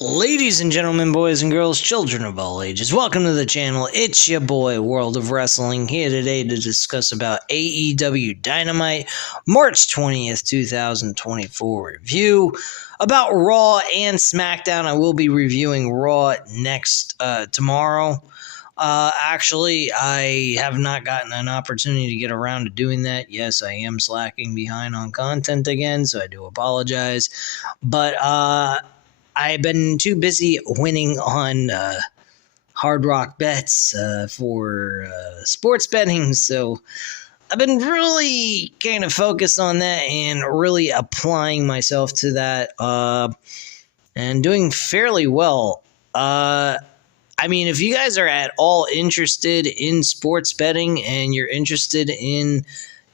Ladies and gentlemen, boys and girls, children of all ages, welcome to the channel. It's your boy, World of Wrestling, here today to discuss about AEW Dynamite, March 20th, 2024 review. About Raw and SmackDown, I will be reviewing Raw tomorrow. Actually, I have not gotten an opportunity to get around to doing that. Yes, I am slacking behind on content again, so I do apologize. But, I've been too busy winning on Hard Rock bets for sports betting, so I've been really kind of focused on that and really applying myself to that and doing fairly well. I mean, if you guys are at all interested in sports betting and you're interested in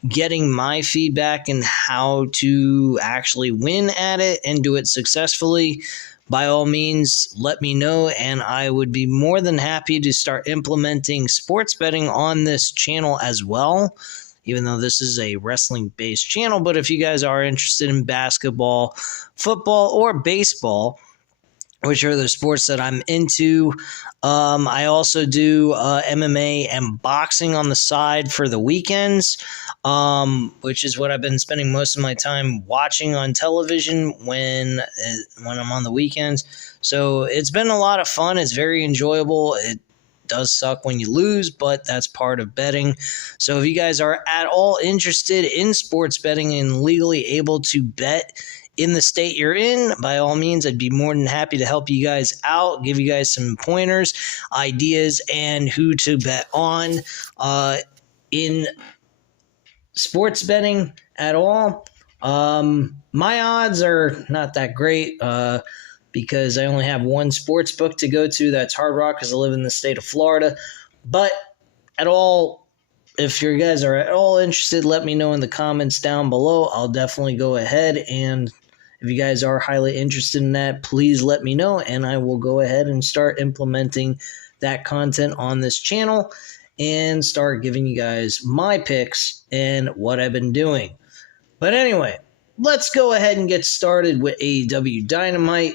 getting my feedback and how to actually win at it and do it successfully, by all means, let me know, and I would be more than happy to start implementing sports betting on this channel as well, even though this is a wrestling-based channel. But if you guys are interested in basketball, football, or baseball, which are the sports that I'm into, I also do MMA and boxing on the side for the weekends, which is what I've been spending most of my time watching on television when I'm on the weekends. So it's been a lot of fun. It's very enjoyable. It does suck when you lose, but that's part of betting. So if you guys are at all interested in sports betting and legally able to bet in the state you're in, by all means, I'd be more than happy to help you guys out, give you guys some pointers, ideas, and who to bet on in sports betting at all. My odds are not that great because I only have one sports book to go to. That's Hard Rock because I live in the state of Florida. But if you guys are at all interested, let me know in the comments down below. I'll definitely go ahead, and if you guys are highly interested in that, please let me know, and I will go ahead and start implementing that content on this channel and start giving you guys my picks and what I've been doing. But anyway, let's go ahead and get started with AEW Dynamite.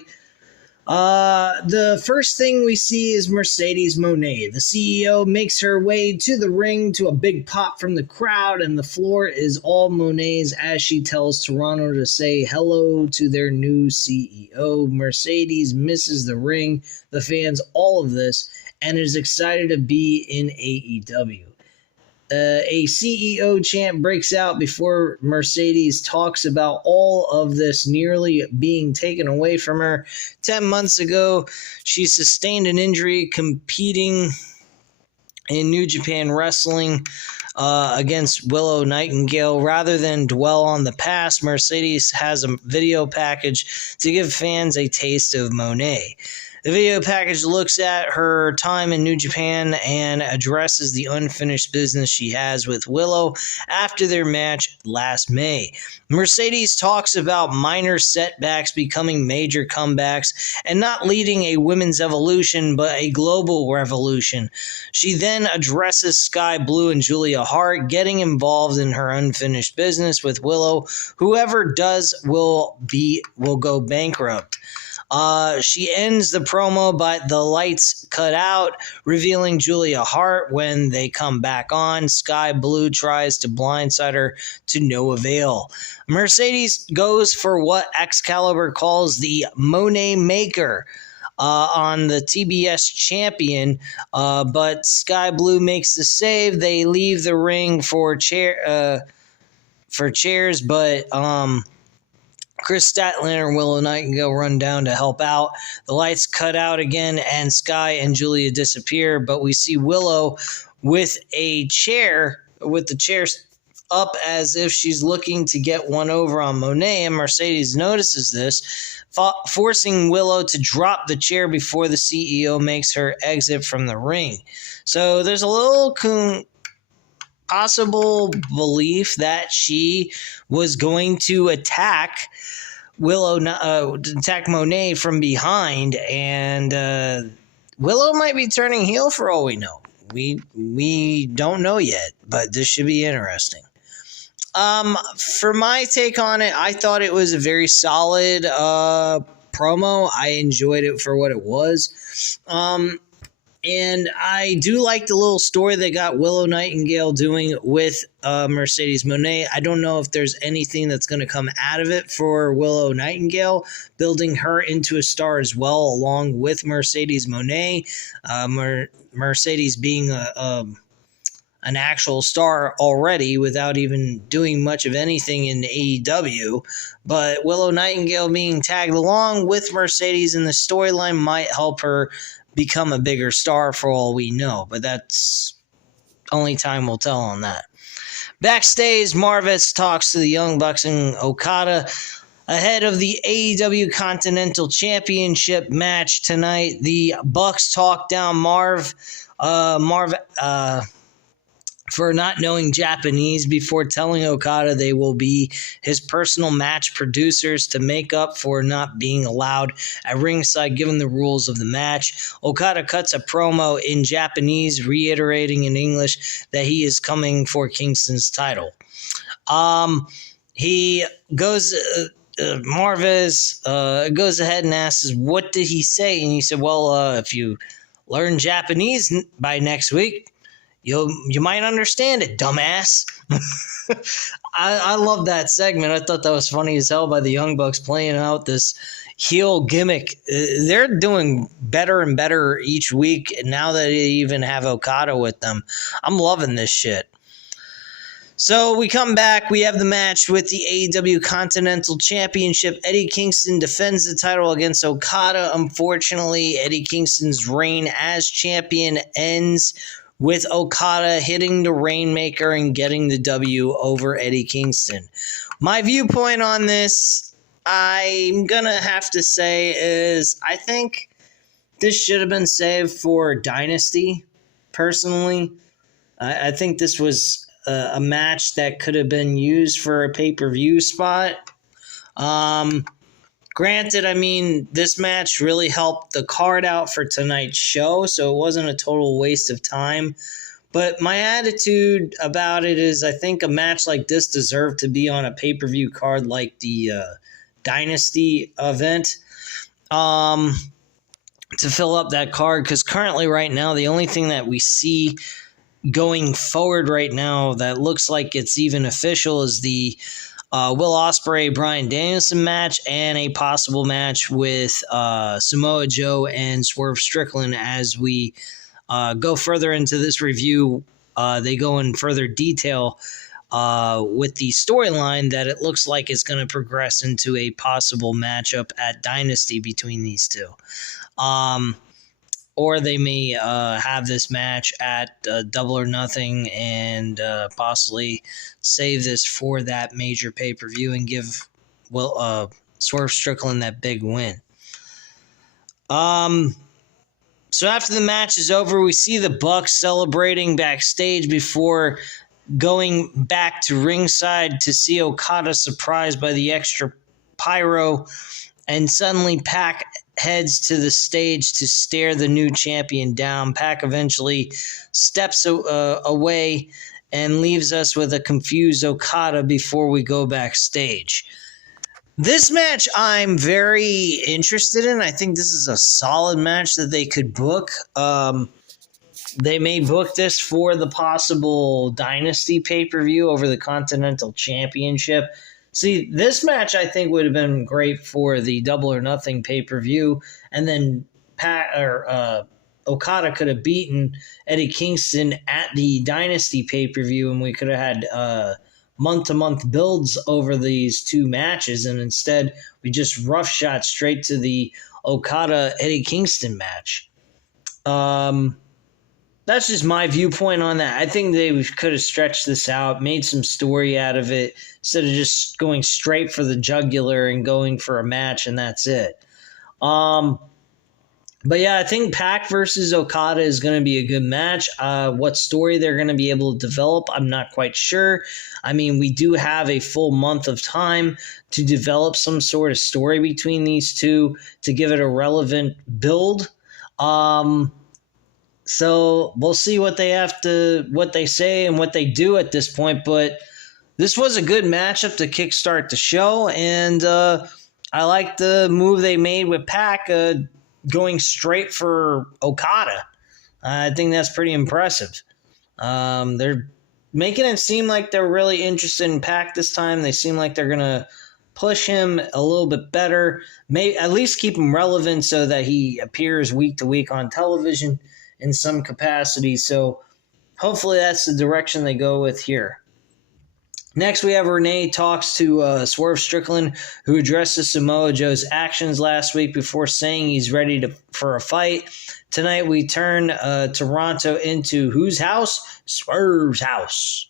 The first thing we see is Mercedes Moné. The CEO makes her way to the ring to a big pop from the crowd, and the floor is all Moné's as she tells Toronto to say hello to their new CEO. Mercedes misses the ring, the fans, all of this, and is excited to be in AEW. A CEO chant breaks out before Mercedes talks about all of this nearly being taken away from her. 10 months ago, she sustained an injury competing in New Japan Wrestling against Willow Nightingale. Rather than dwell on the past, Mercedes has a video package to give fans a taste of Moné. The video package looks at her time in New Japan and addresses the unfinished business she has with Willow after their match last May. Mercedes talks about minor setbacks becoming major comebacks and not leading a women's evolution but a global revolution. She then addresses Sky Blue and Julia Hart getting involved in her unfinished business with Willow. Whoever does will go bankrupt. She ends the promo by the lights cut out, revealing Julia Hart when they come back on. Sky Blue tries to blindside her to no avail. Mercedes goes for what Excalibur calls the Moné Maker on the TBS champion, but Sky Blue makes the save. They leave the ring for chairs, but Chris Statlander and Willow Nightingale run down to help out. The lights cut out again, and Sky and Julia disappear, but we see Willow with the chair up as if she's looking to get one over on Moné, and Mercedes notices this, forcing Willow to drop the chair before the CEO makes her exit from the ring. So there's a little possible belief that she was going to attack Moné from behind, and Willow might be turning heel for all we know. We don't know yet, but this should be interesting. For my take on it, I thought it was a very solid promo. I enjoyed it for what it was. And I do like the little story they got Willow Nightingale doing with Mercedes Moné. I don't know if there's anything that's going to come out of it for Willow Nightingale, building her into a star as well, along with Mercedes Moné. Mercedes being an actual star already without even doing much of anything in AEW. But Willow Nightingale being tagged along with Mercedes in the storyline might help her become a bigger star for all we know. But that's only time will tell on that. Backstage, Marvez talks to the Young Bucks and Okada ahead of the AEW Continental Championship match tonight. The Bucks talk down Marv for not knowing Japanese before telling Okada they will be his personal match producers to make up for not being allowed at ringside given the rules of the match. Okada cuts a promo in Japanese, reiterating in English that he is coming for Kingston's title. He goes... Marvez goes ahead and asks, what did he say? And he said, well, if you learn Japanese by next week, you might understand it, dumbass. I love that segment. I thought that was funny as hell by the Young Bucks playing out this heel gimmick. They're doing better and better each week now that they even have Okada with them. I'm loving this shit. So we come back. We have the match with the AEW Continental Championship. Eddie Kingston defends the title against Okada. Unfortunately, Eddie Kingston's reign as champion ends with Okada hitting the Rainmaker and getting the W over Eddie Kingston. My viewpoint on this, I'm going to have to say, is I think this should have been saved for Dynasty, personally. I think this was a match that could have been used for a pay-per-view spot. Granted, I mean, this match really helped the card out for tonight's show, so it wasn't a total waste of time. But my attitude about it is I think a match like this deserved to be on a pay-per-view card like the Dynasty event to fill up that card, because currently right now the only thing that we see going forward right now that looks like it's even official is the Will Ospreay Bryan Danielson match and a possible match with Samoa Joe and Swerve Strickland. As we go further into this review, they go in further detail with the storyline that it looks like it's going to progress into a possible matchup at Dynasty between these two. Or they may have this match at Double or Nothing and possibly save this for that major pay-per-view and give Swerve Strickland that big win. So after the match is over, we see the Bucks celebrating backstage before going back to ringside to see Okada surprised by the extra pyro, and suddenly Pac heads to the stage to stare the new champion down. Pac eventually steps away and leaves us with a confused Okada before we go backstage. This match I'm very interested in. I think this is a solid match that they could book. They may book this for the possible Dynasty pay-per-view over the Continental Championship. See, this match I think would have been great for the Double or Nothing pay-per-view, and then Okada could have beaten Eddie Kingston at the Dynasty pay-per-view, and we could have had month-to-month builds over these two matches, and instead we just rough shot straight to the Okada-Eddie Kingston match. That's just my viewpoint on that. I think they could have stretched this out, made some story out of it, instead of just going straight for the jugular and going for a match and that's it. But yeah, I think Pac versus Okada is going to be a good match. What story they're going to be able to develop, I'm not quite sure. I mean, we do have a full month of time to develop some sort of story between these two to give it a relevant build. So we'll see what they say and what they do at this point. But this was a good matchup to kickstart the show, and I like the move they made with Pac going straight for Okada. I think that's pretty impressive. They're making it seem like they're really interested in Pac this time. They seem like they're going to push him a little bit better, maybe at least keep him relevant so that he appears week to week on television in some capacity. So hopefully that's the direction they go with here. Next, we have Renee talks to Swerve Strickland, who addresses Samoa Joe's actions last week before saying he's ready for a fight. Tonight, we turn Toronto into whose house? Swerve's house.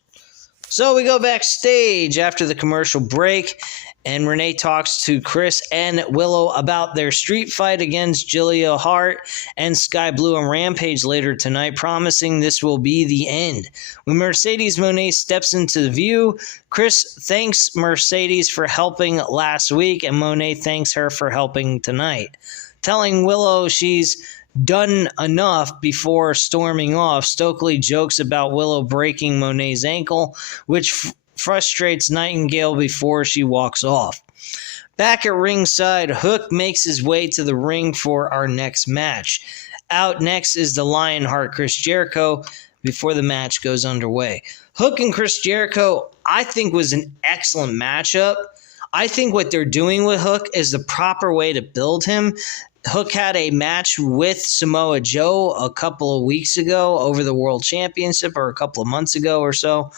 So we go backstage after the commercial break, and Renee talks to Chris and Willow about their street fight against Julia Hart and Sky Blue on Rampage later tonight, promising this will be the end. When Mercedes Moné steps into the view, Chris thanks Mercedes for helping last week, and Moné thanks her for helping tonight. Telling Willow she's done enough before storming off, Stokely jokes about Willow breaking Moné's ankle, which frustrates Nightingale before she walks off. Back at ringside, Hook makes his way to the ring for our next match. Out next is the Lionheart Chris Jericho before the match goes underway. Hook and Chris Jericho, I think, was an excellent matchup. I think what they're doing with Hook is the proper way to build him. Hook had a match with Samoa Joe a couple of weeks ago over the World Championship, or a couple of months ago or so.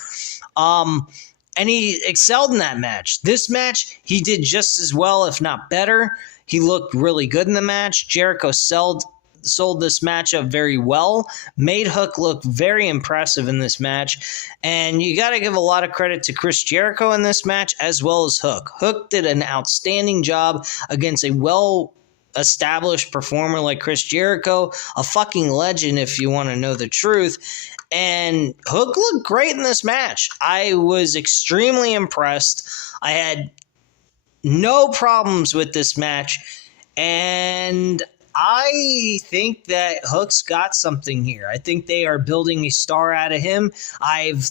And he excelled in that match. This match, he did just as well, if not better. He looked really good in the match. Jericho sold this matchup very well, made Hook look very impressive in this match. And you got to give a lot of credit to Chris Jericho in this match, as well as Hook. Hook did an outstanding job against a well-established performer like Chris Jericho, a fucking legend if you want to know the truth. And Hook looked great in this match. I was extremely impressed. I had no problems with this match, and I think that Hook's got something here. I think they are building a star out of him. I've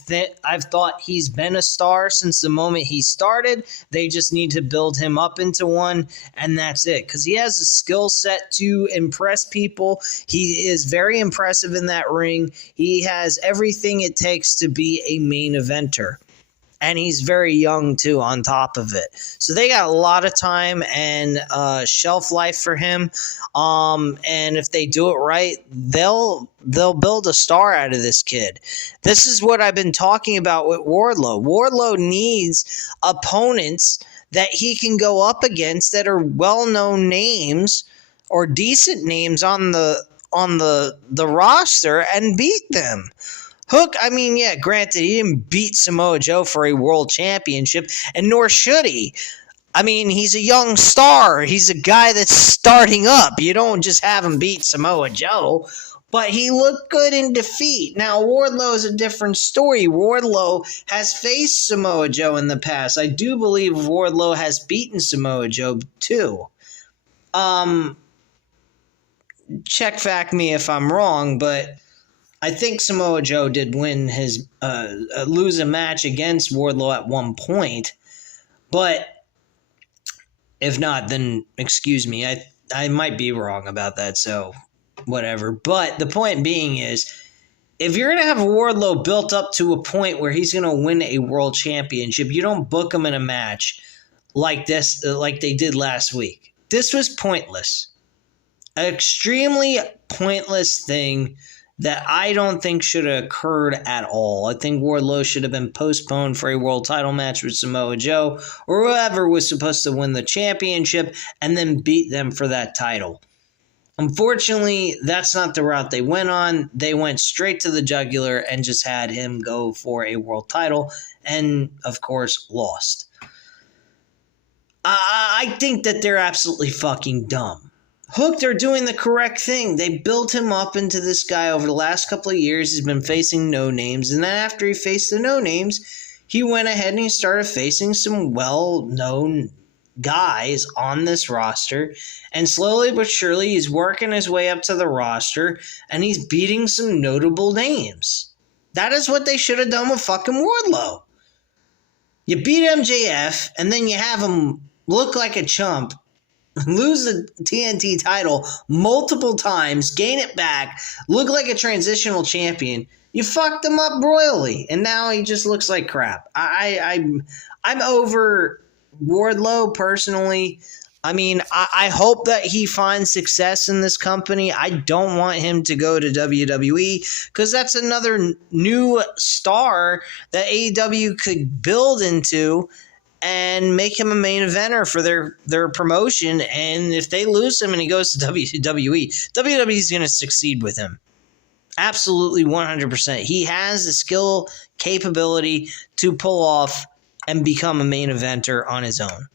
thought he's been a star since the moment he started. They just need to build him up into one, and that's it. Because he has a skill set to impress people. He is very impressive in that ring. He has everything it takes to be a main eventer. And he's very young, too, on top of it. So they got a lot of time and shelf life for him. And if they do it right, they'll build a star out of this kid. This is what I've been talking about with Wardlow. Wardlow needs opponents that he can go up against that are well-known names or decent names on the roster and beat them. Hook, I mean, yeah, granted, he didn't beat Samoa Joe for a world championship, and nor should he. I mean, he's a young star. He's a guy that's starting up. You don't just have him beat Samoa Joe. But he looked good in defeat. Now, Wardlow is a different story. Wardlow has faced Samoa Joe in the past. I do believe Wardlow has beaten Samoa Joe, too. Check fact me if I'm wrong, but I think Samoa Joe did win his lose a match against Wardlow at one point, but if not, then excuse me. I might be wrong about that, so whatever. But the point being is, if you're going to have Wardlow built up to a point where he's going to win a world championship, you don't book him in a match like this, like they did last week. This was pointless. An extremely pointless thing that I don't think should have occurred at all. I think Wardlow should have been postponed for a world title match with Samoa Joe or whoever was supposed to win the championship and then beat them for that title. Unfortunately, that's not the route they went on. They went straight to the jugular and just had him go for a world title and, of course, lost. I think that they're absolutely fucking dumb. Hook, they're doing the correct thing. They built him up into this guy over the last couple of years. He's been facing no-names. And then after he faced the no-names, he went ahead and he started facing some well-known guys on this roster. And slowly but surely, he's working his way up to the roster. And he's beating some notable names. That is what they should have done with fucking Wardlow. You beat MJF, and then you have him look like a chump, lose the TNT title multiple times, gain it back, look like a transitional champion. You fucked him up royally, and now he just looks like crap. I'm over Wardlow personally. I mean, I hope that he finds success in this company. I don't want him to go to WWE because that's another new star that AEW could build into and make him a main eventer for their promotion. And if they lose him and he goes to WWE, WWE is going to succeed with him. Absolutely 100%. He has the skill, capability to pull off and become a main eventer on his own,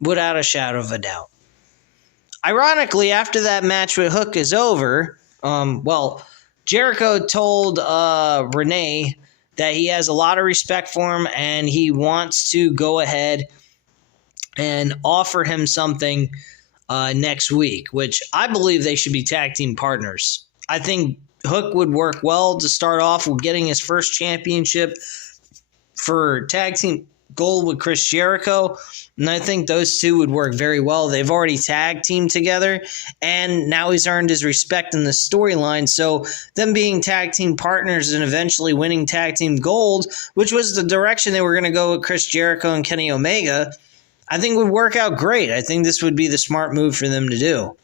without a shadow of a doubt. Ironically, after that match with Hook is over, Jericho told Renee that he has a lot of respect for him and he wants to go ahead and offer him something next week, which I believe they should be tag team partners. I think Hook would work well to start off with getting his first championship for tag team gold with Chris Jericho, and I think those two would work very well. They've already tag teamed together, and now he's earned his respect in the storyline, so them being tag team partners and eventually winning tag team gold, which was the direction they were going to go with Chris Jericho and Kenny Omega, I think would work out great. I think this would be the smart move for them to do.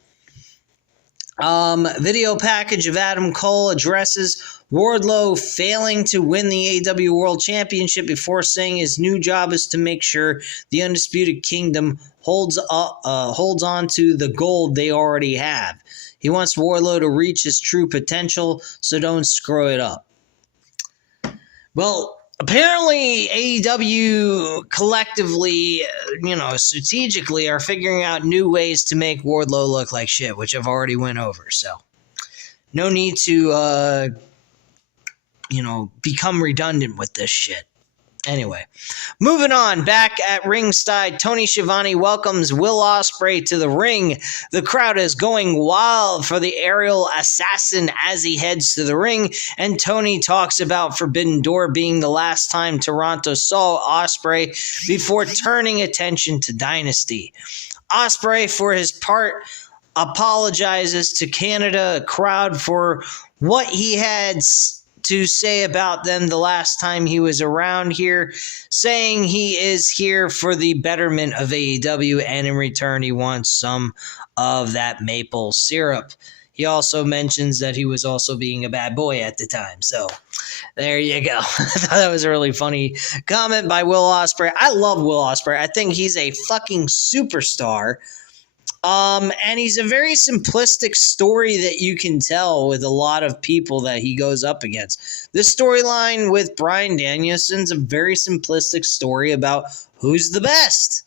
Video package of Adam Cole addresses Wardlow failing to win the AEW World Championship before saying his new job is to make sure the Undisputed Kingdom holds on to the gold they already have. He wants Wardlow to reach his true potential, so don't screw it up. Well, apparently AEW collectively, strategically are figuring out new ways to make Wardlow look like shit, which I've already went over. So no need to, become redundant with this shit. Anyway, moving on, back at ringside, Tony Schiavone welcomes Will Ospreay to the ring. The crowd is going wild for the aerial assassin as he heads to the ring, and Tony talks about Forbidden Door being the last time Toronto saw Ospreay before turning attention to Dynasty. Ospreay, for his part, apologizes to Canada crowd for what he had to say about them the last time he was around here, saying he is here for the betterment of AEW, and in return he wants some of that maple syrup. He also mentions that he was also being a bad boy at the time. So there you go. I thought that was a really funny comment by Will Ospreay. I love Will Ospreay. I think he's a fucking superstar. And he's a very simplistic story that you can tell with a lot of people that he goes up against. This storyline with Bryan Danielson's a very simplistic story about who's the best.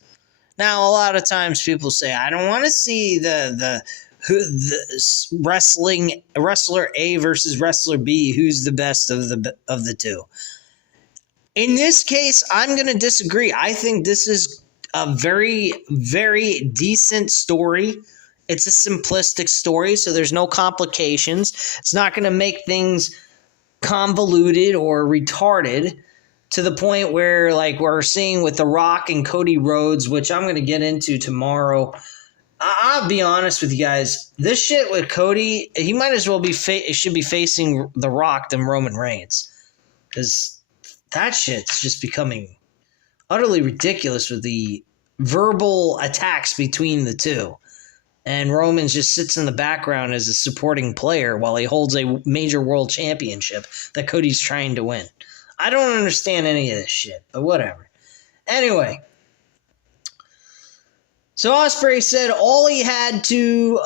Now, a lot of times people say, I don't want to see the wrestler A versus wrestler B, who's the best of the two. In this case, I'm going to disagree. I think this is a very, very decent story. It's a simplistic story, so there's no complications. It's not going to make things convoluted or retarded to the point where, like we're seeing with The Rock and Cody Rhodes, which I'm going to get into tomorrow. I'll be honest with you guys. This shit with Cody, he might as well should be facing The Rock than Roman Reigns, because that shit's just becoming utterly ridiculous with the verbal attacks between the two. And Roman just sits in the background as a supporting player while he holds a major world championship that Cody's trying to win. I don't understand any of this shit, but whatever. Anyway, so Ospreay said all he had to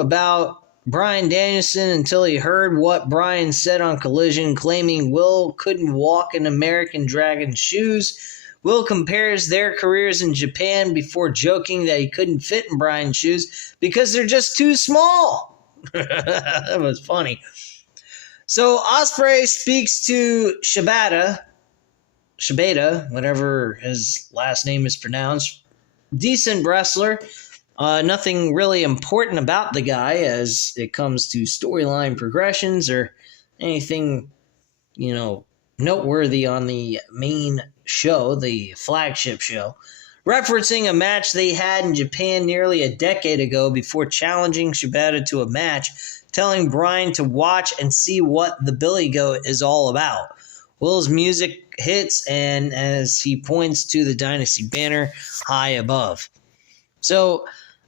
about Bryan Danielson until he heard what Bryan said on Collision, claiming Will couldn't walk in American Dragon shoes. Will compares their careers in Japan before joking that he couldn't fit in Bryan's shoes because they're just too small. That was funny. So Ospreay speaks to Shibata, whatever his last name is pronounced. Decent wrestler. Nothing really important about the guy as it comes to storyline progressions or anything, noteworthy on the main show, the flagship show, referencing a match they had in Japan nearly a decade ago before challenging Shibata to a match, telling Bryan to watch and see what the Billy Goat is all about. Will's music hits, and as he points to the Dynasty banner high above. So,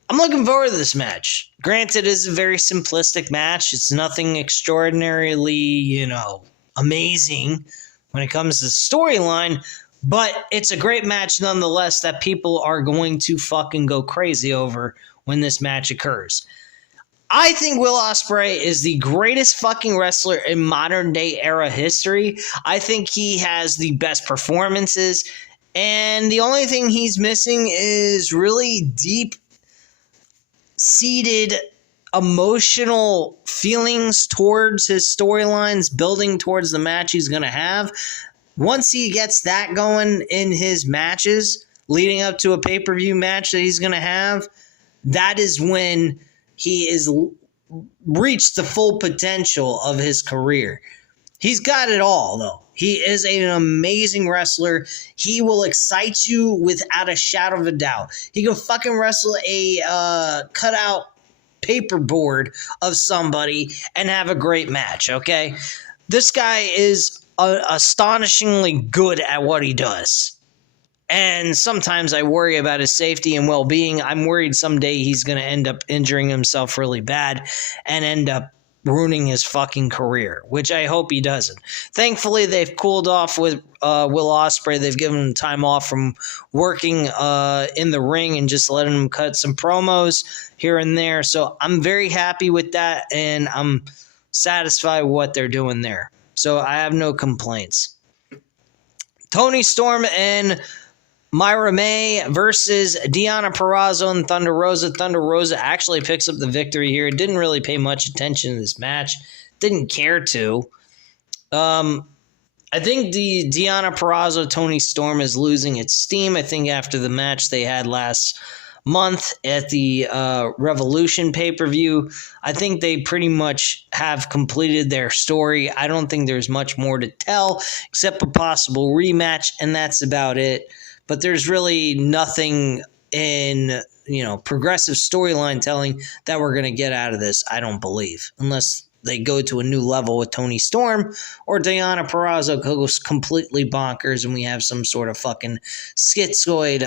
I'm looking forward to this match. Granted, it's a very simplistic match. It's nothing extraordinarily, amazing when it comes to storyline, but it's a great match nonetheless that people are going to fucking go crazy over when this match occurs. I think Will Ospreay is the greatest fucking wrestler in modern day era history. I think he has the best performances, and the only thing he's missing is really deep seated emotional feelings towards his storylines, building towards the match he's going to have. Once he gets that going in his matches, leading up to a pay-per-view match that he's going to have, that is when he is reached the full potential of his career. He's got it all, though. He is an amazing wrestler. He will excite you without a shadow of a doubt. He can fucking wrestle a cutout paperboard of somebody and have a great match, okay? This guy is astonishingly good at what he does. And sometimes I worry about his safety and well-being. I'm worried someday he's going to end up injuring himself really bad and end up ruining his fucking career, which I hope he doesn't. Thankfully, they've cooled off with Will Ospreay. They've given him time off from working in the ring and just letting him cut some promos here and there. So I'm very happy with that, and I'm satisfied with what they're doing there. So I have no complaints. Toni Storm and Myra May versus Deonna Purrazzo and Thunder Rosa. Thunder Rosa actually picks up the victory here. Didn't really pay much attention to this match. Didn't care to. I think the Deonna Purrazzo Toni Storm is losing its steam. I think after the match they had last month at the Revolution pay-per-view, I think they pretty much have completed their story. I don't think there's much more to tell except a possible rematch, and that's about it. But there's really nothing in, progressive storyline telling that we're going to get out of this, I don't believe. Unless they go to a new level with Toni Storm, or Deonna Purrazzo goes completely bonkers and we have some sort of fucking schizoid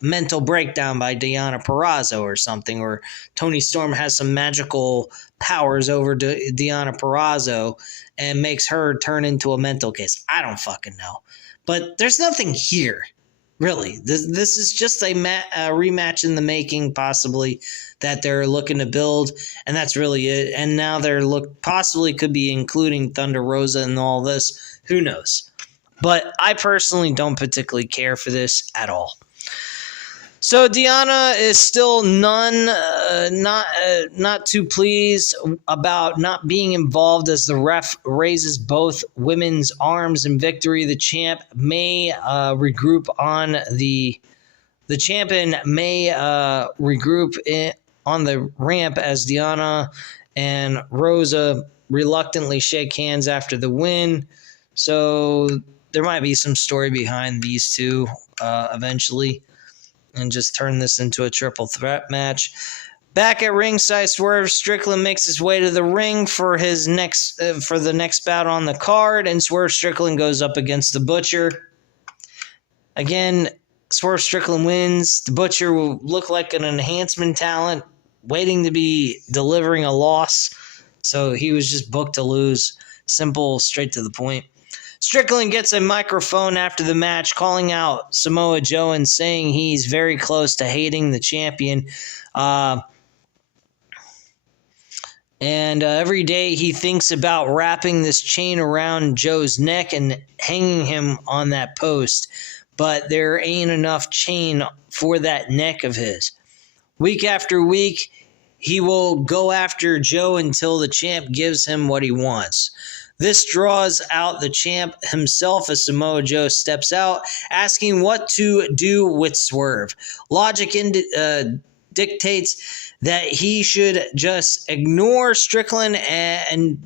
mental breakdown by Deonna Purrazzo or something, or Toni Storm has some magical powers over Deonna Purrazzo and makes her turn into a mental case. I don't fucking know. But there's nothing here. Really, this is just a rematch in the making, possibly, that they're looking to build, and that's really it. And now they're possibly could be including Thunder Rosa and all this. Who knows? But I personally don't particularly care for this at all. So Deonna is still not too pleased about not being involved as the ref raises both women's arms in victory. The champ may regroup on the champion may regroup on the ramp as Deonna and Rosa reluctantly shake hands after the win. So there might be some story behind these two eventually, and just turn this into a triple threat match. Back at ringside, Swerve Strickland makes his way to the ring for his for the next bout on the card, and Swerve Strickland goes up against the Butcher. Again, Swerve Strickland wins. The Butcher will look like an enhancement talent waiting to be delivering a loss, so he was just booked to lose. Simple, straight to the point. Strickland gets a microphone after the match, calling out Samoa Joe and saying he's very close to hating the champion. And every day he thinks about wrapping this chain around Joe's neck and hanging him on that post. But there ain't enough chain for that neck of his. Week after week, he will go after Joe until the champ gives him what he wants. This draws out the champ himself as Samoa Joe steps out, asking what to do with Swerve. Logic dictates that he should just ignore Strickland,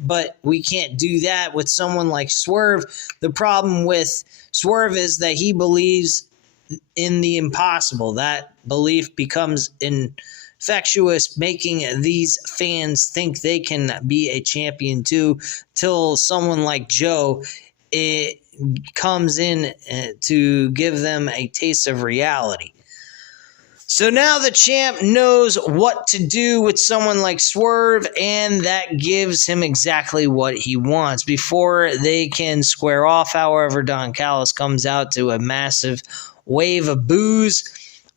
but we can't do that with someone like Swerve. The problem with Swerve is that he believes in the impossible. That belief becomes infectious, making these fans think they can be a champion too, till someone like Joe comes in to give them a taste of reality. So now the champ knows what to do with someone like Swerve, and that gives him exactly what he wants. Before they can square off, however, Don Callis comes out to a massive wave of boos,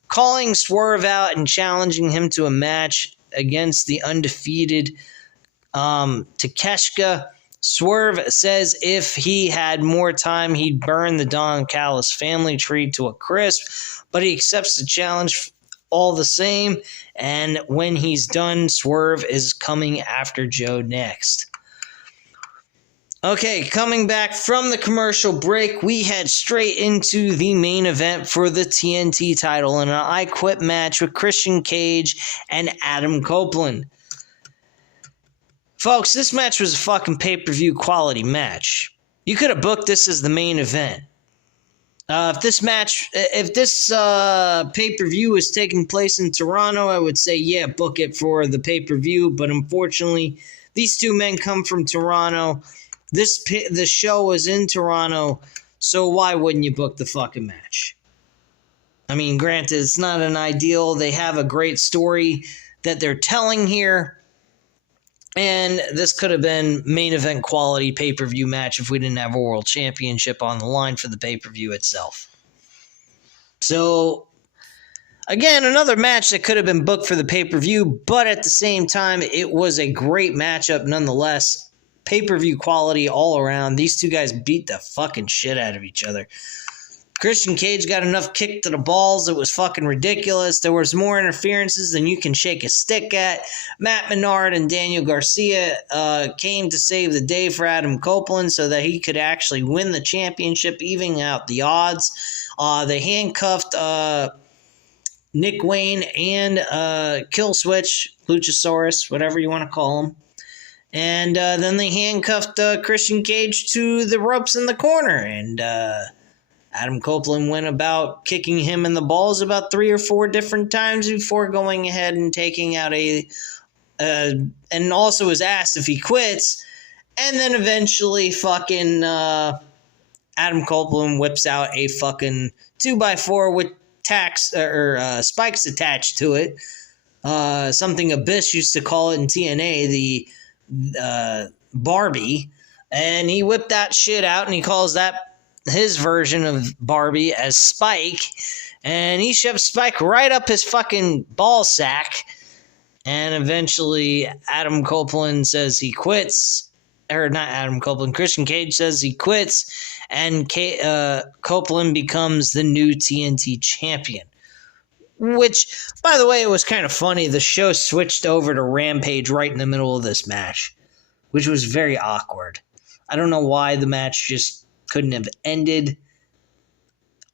calling Swerve out and challenging him to a match against the undefeated Takeshita. Swerve says if he had more time, he'd burn the Don Callis family tree to a crisp, but he accepts the challenge all the same, and when he's done, Swerve is coming after Joe next. Okay, coming back from the commercial break, we head straight into the main event for the TNT title in an I Quit match with Christian Cage and Adam Copeland. Folks, this match was a fucking pay-per-view quality match. You could have booked this as the main event. If this pay-per-view was taking place in Toronto, I would say, yeah, book it for the pay-per-view. But unfortunately, these two men come from Toronto. The show was in Toronto, so why wouldn't you book the fucking match? I mean, granted, it's not an ideal. They have a great story that they're telling here. And this could have been main event quality pay-per-view match if we didn't have a world championship on the line for the pay-per-view itself. So, again, another match that could have been booked for the pay-per-view, but at the same time, it was a great matchup nonetheless. Pay-per-view quality all around. These two guys beat the fucking shit out of each other. Christian Cage got enough kick to the balls. It was fucking ridiculous. There was more interferences than you can shake a stick at. Matt Menard and Daniel Garcia came to save the day for Adam Copeland so that he could actually win the championship, evening out the odds. They handcuffed Nick Wayne and Killswitch, Luchasaurus, whatever you want to call him. And then they handcuffed Christian Cage to the ropes in the corner. And Adam Copeland went about kicking him in the balls about 3 or 4 different times before going ahead and taking out and also was asked if he quits. And then eventually fucking Adam Copeland whips out a fucking 2x4 with spikes attached to it. Something Abyss used to call it in TNA, the Barbie. And he whipped that shit out, and he calls that his version of Barbie as Spike, and he shoved Spike right up his fucking ball sack, and eventually Adam Copeland says he quits, or not Adam Copeland, Christian Cage says he quits, and Copeland becomes the new TNT champion. Which, by the way, it was kind of funny. The show switched over to Rampage right in the middle of this match, which was very awkward. I don't know why the match just couldn't have ended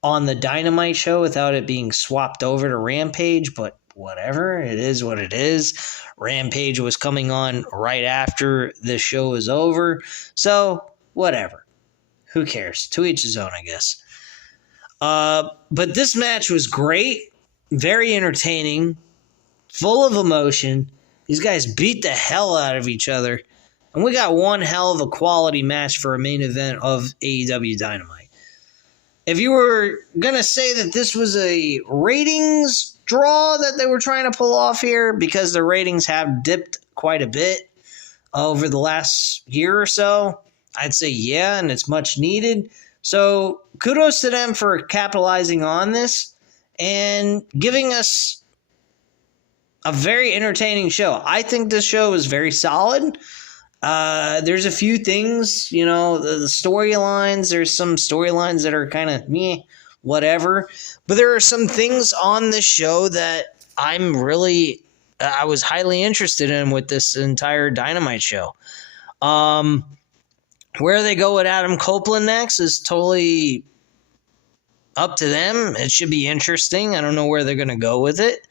on the Dynamite show without it being swapped over to Rampage, but whatever, it is what it is. Rampage was coming on right after the show was over, so whatever. Who cares? To each his own, I guess. But this match was great, very entertaining, full of emotion. These guys beat the hell out of each other. And we got one hell of a quality match for a main event of AEW Dynamite. If you were going to say that this was a ratings draw that they were trying to pull off here, because the ratings have dipped quite a bit over the last year or so, I'd say yeah, and it's much needed. So kudos to them for capitalizing on this and giving us a very entertaining show. I think this show is very solid. There's a few things, the storylines. There's some storylines that are kind of meh, whatever. But there are some things on this show that I was highly interested in with this entire Dynamite show. Where they go with Adam Copeland next is totally up to them. It should be interesting. I don't know where they're going to go with it.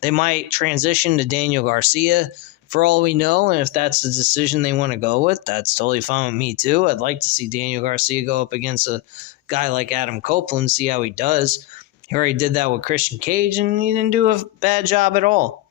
They might transition to Daniel Garcia for all we know, and if that's the decision they want to go with, that's totally fine with me too. I'd like to see Daniel Garcia go up against a guy like Adam Copeland, see how he does. He already did that with Christian Cage, and he didn't do a bad job at all.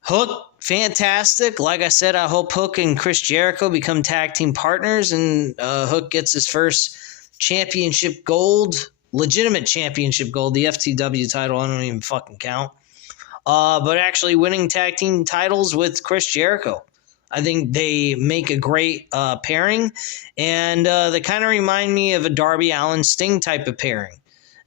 Hook, fantastic. Like I said, I hope Hook and Chris Jericho become tag team partners, and Hook gets his first championship gold, legitimate championship gold, the FTW title. I don't even fucking count. But actually winning tag team titles with Chris Jericho. I think they make a great pairing, and they kind of remind me of a Darby Allin Sting type of pairing.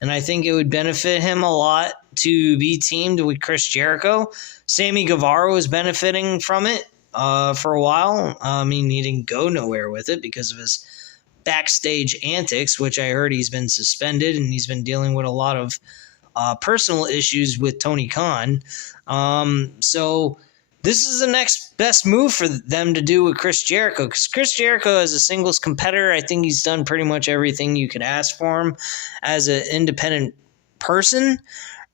And I think it would benefit him a lot to be teamed with Chris Jericho. Sammy Guevara was benefiting from it for a while. I mean, he didn't go nowhere with it because of his backstage antics, which I heard he's been suspended, and he's been dealing with a lot of personal issues with Tony Khan. So this is the next best move for them to do with Chris Jericho, because Chris Jericho as a singles competitor, I think he's done pretty much everything you could ask for him as an independent person.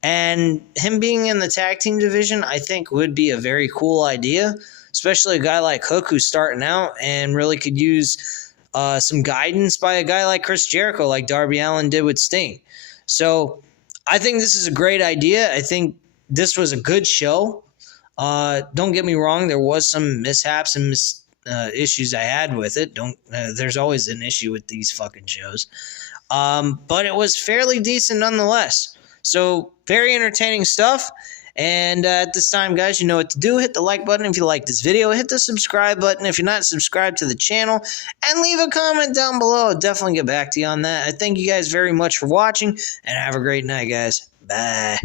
And him being in the tag team division, I think would be a very cool idea, especially a guy like Hook who's starting out and really could use some guidance by a guy like Chris Jericho, like Darby Allin did with Sting. So I think this is a great idea. I think this was a good show. Don't get me wrong, there was some mishaps and issues I had with it. There's always an issue with these fucking shows. But it was fairly decent nonetheless. So very entertaining stuff. And at this time, guys, you know what to do. Hit the like button if you like this video. Hit the subscribe button if you're not subscribed to the channel. And leave a comment down below. I'll definitely get back to you on that. I thank you guys very much for watching. And have a great night, guys. Bye.